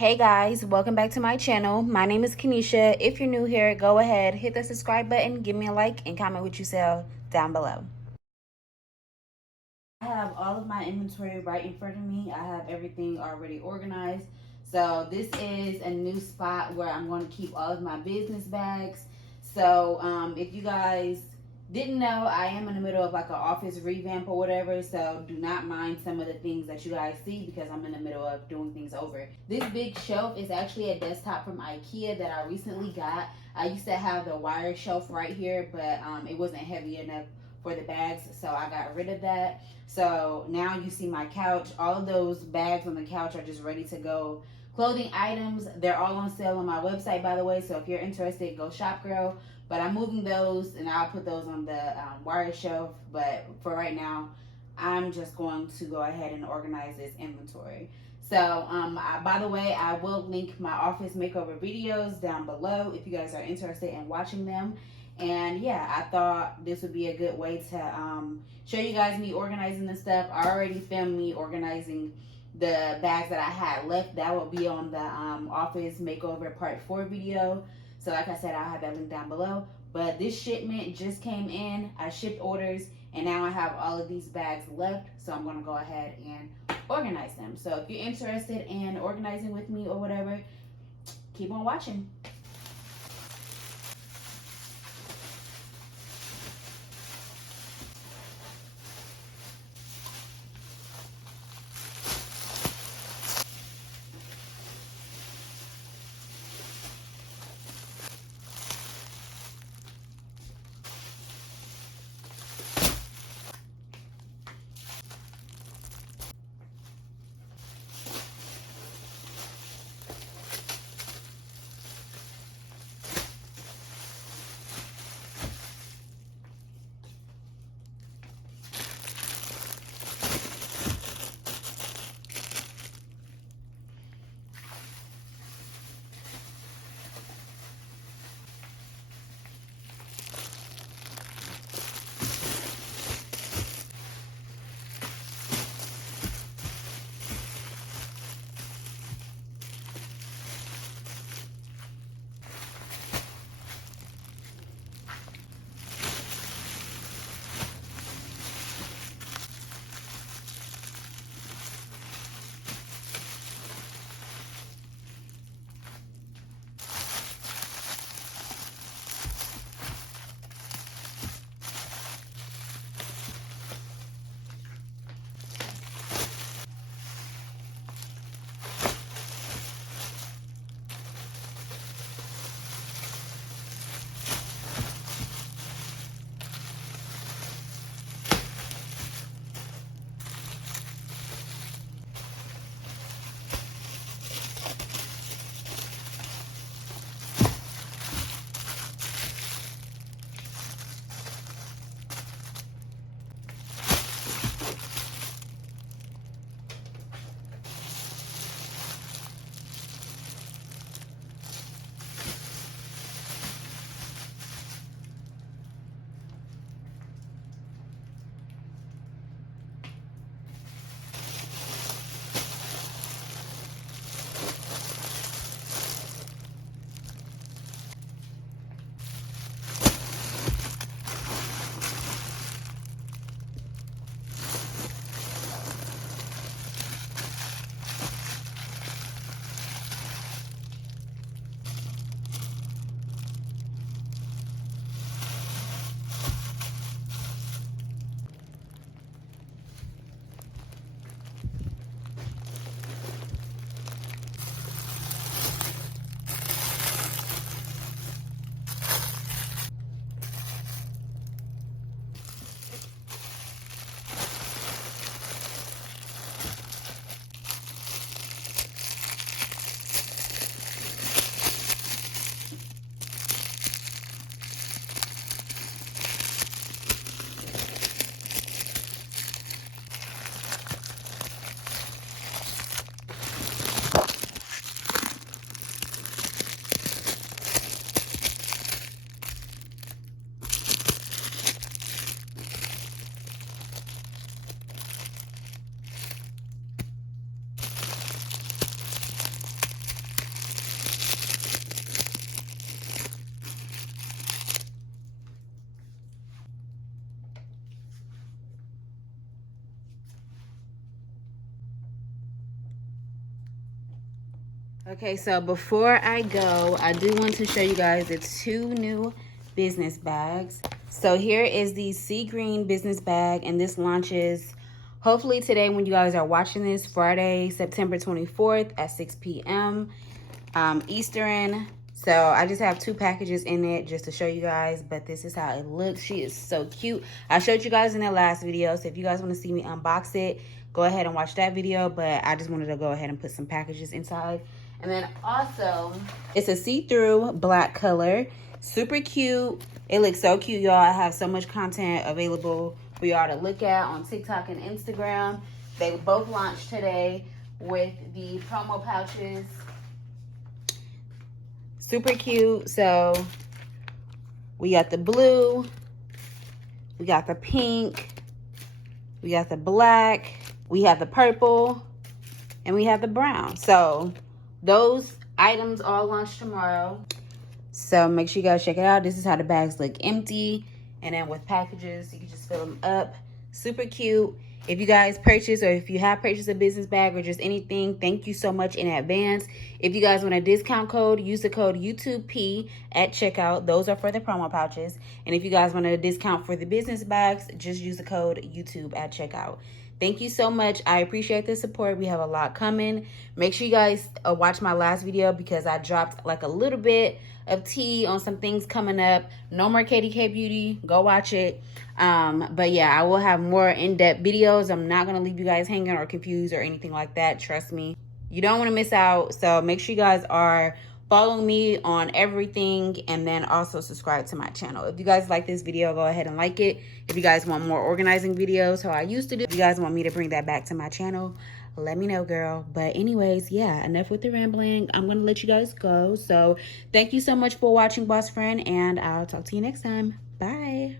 Hey guys, welcome back to my channel. My name is Kenisha. If you're new here, go ahead, hit the subscribe button, give me a like, and comment what you sell down below. I have all of my inventory right in front of me. I have everything already organized. So this is a new spot where I'm going to keep all of my business bags. So if you guys didn't know, I am in the middle of like an office revamp or whatever. So do not mind some of the things that you guys see because I'm in the middle of doing things over. This big shelf is actually a desktop from IKEA that I recently got. I used to have the wire shelf right here, but it wasn't heavy enough for the bags, so I got rid of that. So now you see my couch. All of those bags on the couch are just ready to go. Clothing items, they're all on sale on my website, by the way. So if you're interested, go shop, girl. But I'm moving those and I'll put those on the wire shelf. But for right now, I'm just going to go ahead and organize this inventory. So, by the way, I will link my office makeover videos down below if you guys are interested in watching them. And yeah, I thought this would be a good way to show you guys me organizing this stuff. I already filmed me organizing the bags that I had left. That will be on the office makeover part 4 video. So like I said, I'll have that link down below. But this shipment just came in. I shipped orders and now I have all of these bags left. So I'm going to go ahead and organize them. So if you're interested in organizing with me or whatever, keep on watching. Okay, so before I go, I do want to show you guys the 2 new business bags. So here is the sea green business bag, and this launches hopefully today when you guys are watching this, Friday, September 24th at 6 p.m. Eastern. So I just have 2 packages in it just to show you guys, but this is how it looks. She is so cute. I showed you guys in that last video, so if you guys want to see me unbox it, go ahead and watch that video, but I just wanted to go ahead and put some packages inside. And then also, it's a see-through black color. Super cute. It looks so cute, y'all. I have so much content available for y'all to look at on TikTok and Instagram. They both launched today with the promo pouches. Super cute. So we got the blue, we got the pink, we got the black, we have the purple, and we have the brown. So those items all launch tomorrow. So make sure you guys check it out. This is how the bags look empty. And then with packages, you can just fill them up. Super cute. If you guys purchase, or if you have purchased a business bag or just anything, thank you so much in advance. If you guys want a discount code, use the code YouTubeP at checkout. Those are for the promo pouches. And if you guys want a discount for the business bags, just use the code YouTube at checkout. Thank you so much. I appreciate the support. We have a lot coming. Make sure you guys watch my last video because I dropped like a little bit of tea on some things coming up. No more KDK Beauty. Go watch it. But yeah, I will have more in-depth videos. I'm not going to leave you guys hanging or confused or anything like that. Trust me. You don't want to miss out. So make sure you guys are following me on everything, and then also subscribe to my channel. If you guys like this video, go ahead and like it. If you guys want more organizing videos, how I used to do, if you guys want me to bring that back to my channel, let me know, girl. But anyways, yeah, enough with the rambling. I'm gonna let you guys go. So thank you so much for watching, Boss Friend, and I'll talk to you next time. Bye.